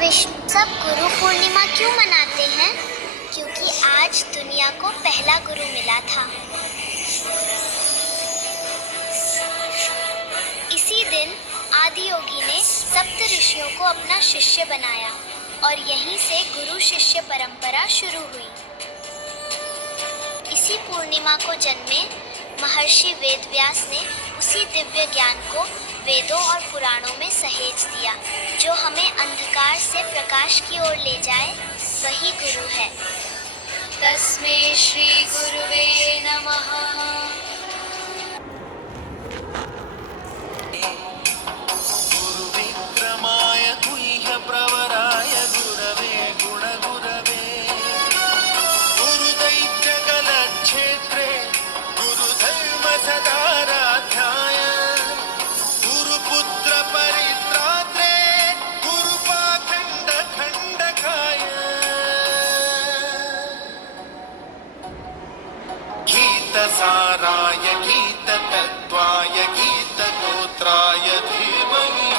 विष्णु। सब गुरु पूर्णिमा क्यों मनाते हैं? क्योंकि आज दुनिया को पहला गुरु मिला था। इसी दिन आदि योगी ने सप्त ऋषियों को अपना शिष्य बनाया और यहीं से गुरु शिष्य परंपरा शुरू हुई। इसी पूर्णिमा को जन्मे महर्षि वेदव्यास ने उसी दिव्य ज्ञान को वेदों और पुराणों में सहेज दिया, जो हमें अंधकार से प्रकाश की ओर ले जाए। वही गुरु है। तस्मै श्री गुरुवे नमः। गुरुविक्रमाय गुह्य प्रवराय गुरवे गुणगुरवे गुरुदैत्यकलक्षेत्रे गुरुधर्म सदाराध्याय गुरुपुत्र परित्रात्रे गुरुपाखण्ड खण्डकाय गीतसाराय गीततत्त्वाय गीतगोत्राय धीमहि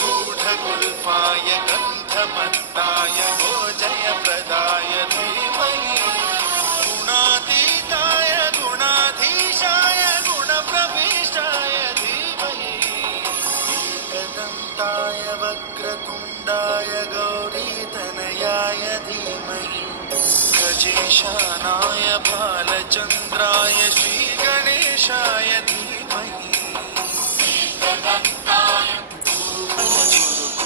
गूढगुल्फाय गन्धमत्ताय भोजयप्रदाय धीमहि गुणातीताय गुणाधीशाय गुणप्रविष्टाय धीमहि एकदन्ताय वक्रतुण्डाय गौरीतनयाय धीमहि गजेशानाय बालचन्द्राय श्रीगणेशाय धीमहि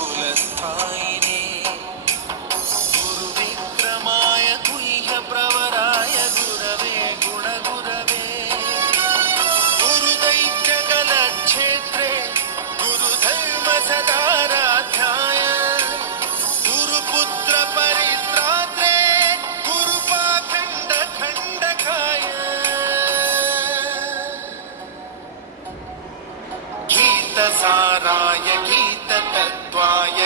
गुरुकुलस्थायिने गुरुविक्रमाय गुह्य प्रवराय गुरवे गुणगुरवे गुरुदैत्यकलक्षेत्रे गुरुधर्म सदाराध्याय गुरुपुत्र परित्रात्रे गुरुपाखण्ड खण्डकाय गीतसाराय गीततत्त्वाय